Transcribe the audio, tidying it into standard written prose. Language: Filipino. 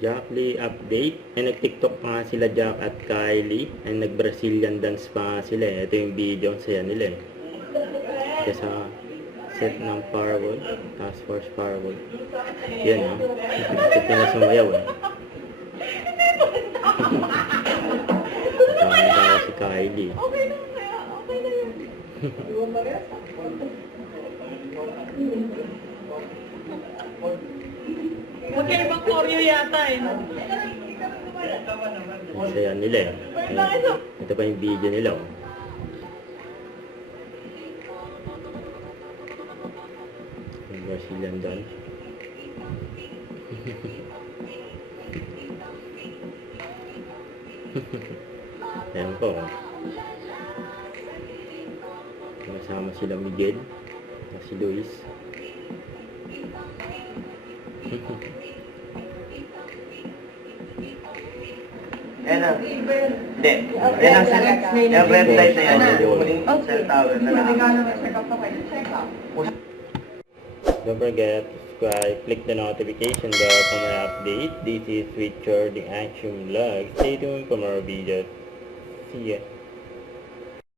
Jack Lee update. Ay, nag-TikTok pa nga sila Jack at Kylie. Ay, nag-Brazilian dance pa nga sila eh. Ito yung video, ang saya nila eh. Kaya sa set ng Powerball, Task Force Powerball. Yan oh. Ito na sumayaw eh. Tama si Kylie. Okay na kaya, okay na yun. Iwan ba rin? Magkaibang koryo yata eh. Ang saya nila eh. Ito pa yung video nila oh. Yung Brazilian dance. Ayan po. Kasama sila Miguel at si Luis. Yan ang, hindi. Yan ang red light na yan. Yung cell tower na Don't forget to subscribe, click the notification bell for more updates. This is Richard, the Action Vlog. Stay tuned for more videos. See ya.